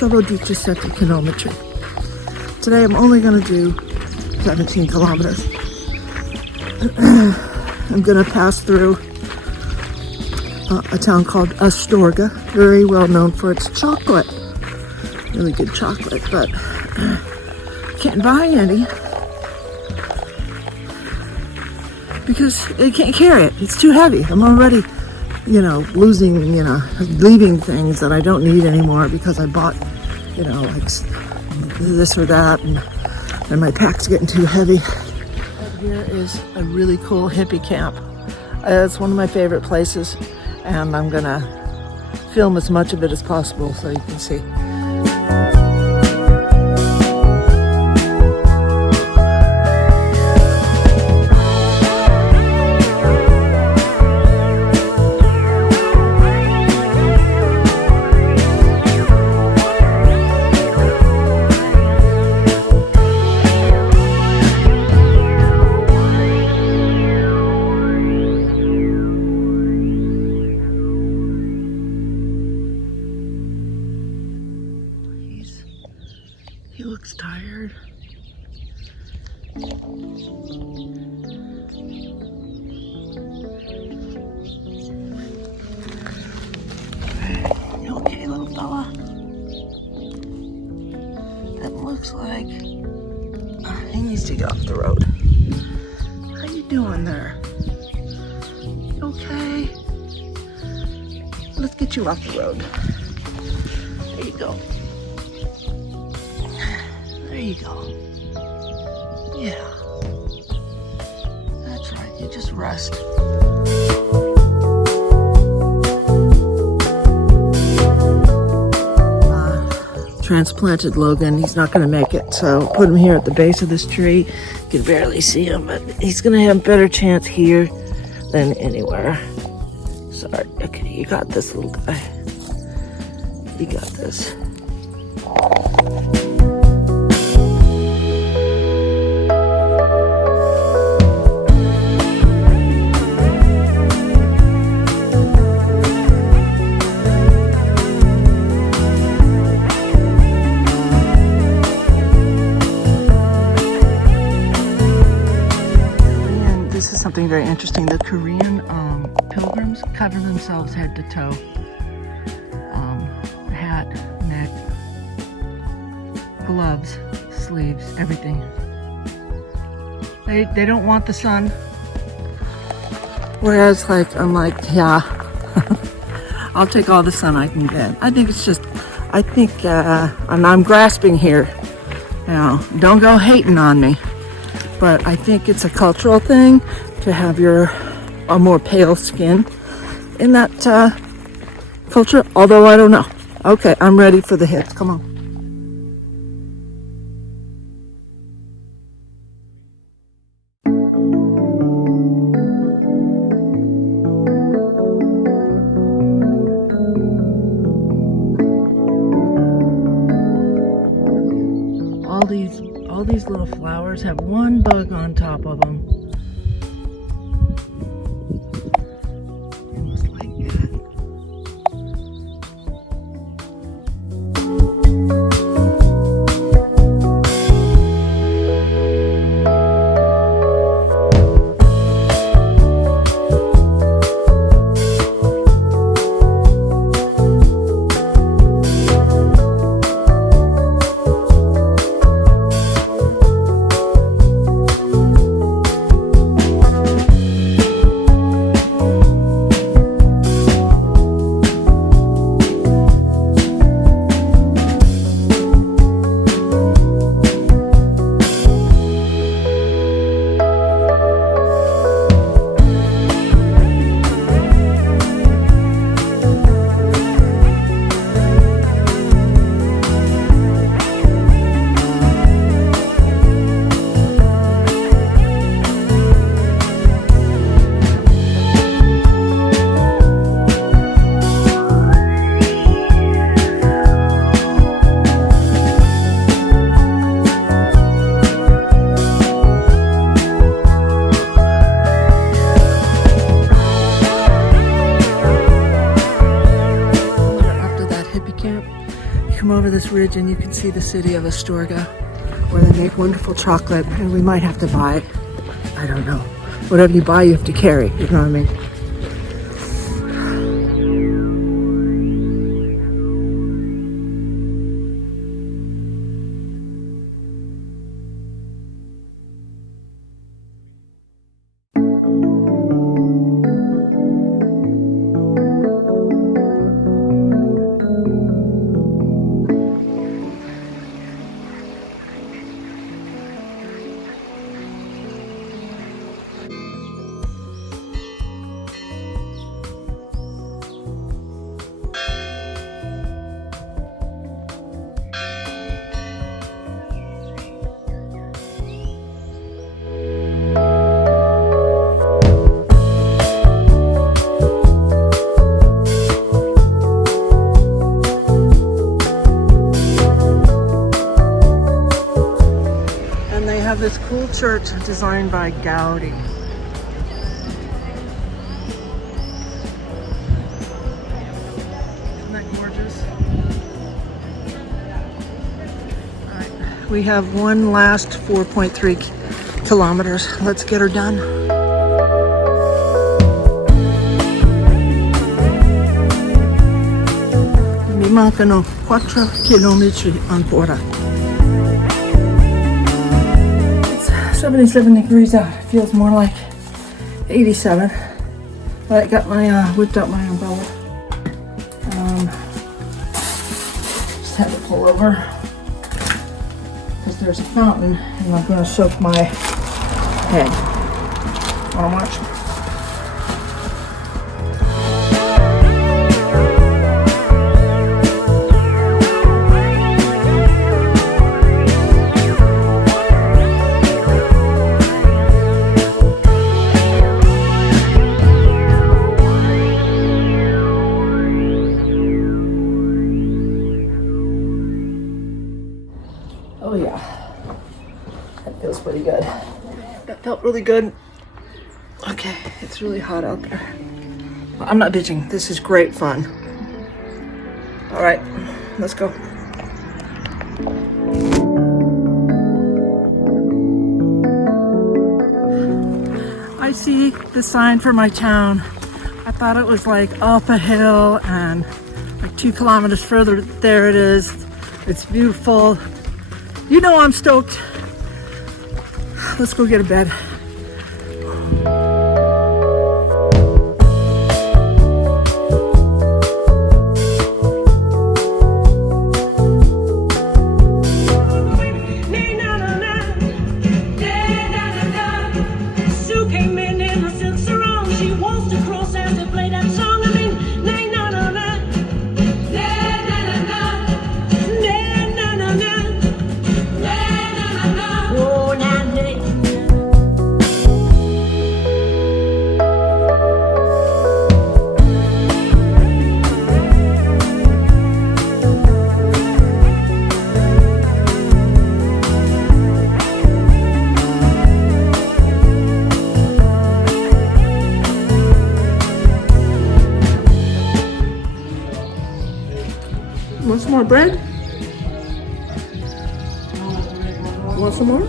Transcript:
solo 17 chilometri. Today I'm only going to do 17 kilometers. I'm going to pass through a town called Astorga, very well known for its chocolate. Really good chocolate, but can't buy any because they can't carry it. It's too heavy. I'm already, leaving things that I don't need anymore because I bought, like this or that, and my pack's getting too heavy. Here is a really cool hippie camp. It's one of my favorite places, and I'm gonna film as much of it as possible so you can see. He looks tired. You okay, little fella? It looks like he needs to get off the road. How you doing there? You okay? Let's get you off the road. There you go. There you go. Yeah. That's right. You just rest. Transplanted Logan. He's not going to make it, so put him here at the base of this tree. You can barely see him, but he's going to have a better chance here than anywhere. Sorry. Okay, you got this, little guy. You got this. Something very interesting. The Korean pilgrims cover themselves head to toe. Hat, neck, gloves, sleeves, everything. They don't want the sun. Whereas I'm like, yeah, I'll take all the sun I can get. I think, and I'm grasping here. Don't go hating on me. But I think it's a cultural thing to have a more pale skin in that culture, although I don't know. Okay, I'm ready for the hits. Come on. All these little flowers have one bug on top of them. this ridge and you can see the city of Astorga, where they make wonderful chocolate, and we might have to buy, I don't know. Whatever you buy, you have to carry, you know what I mean? This cool church designed by Gaudí. Isn't that gorgeous? All right, we have one last 4.3 kilometers. Let's get her done. Mi mancano 4 chilometri ancora. 77 degrees out. It feels more like 87. But I got my whipped out my umbrella. Just had to pull over because there's a fountain and I'm going to soak my head. Wanna watch? Oh yeah, that feels pretty good. That felt really good. Okay, it's really hot out there. Well, I'm not bitching, this is great fun. All right, let's go. I see the sign for my town. I thought it was like up a hill and like 2 kilometers further, there it is. It's beautiful. You know I'm stoked. Let's go get to bed. Want some more bread? Want some more?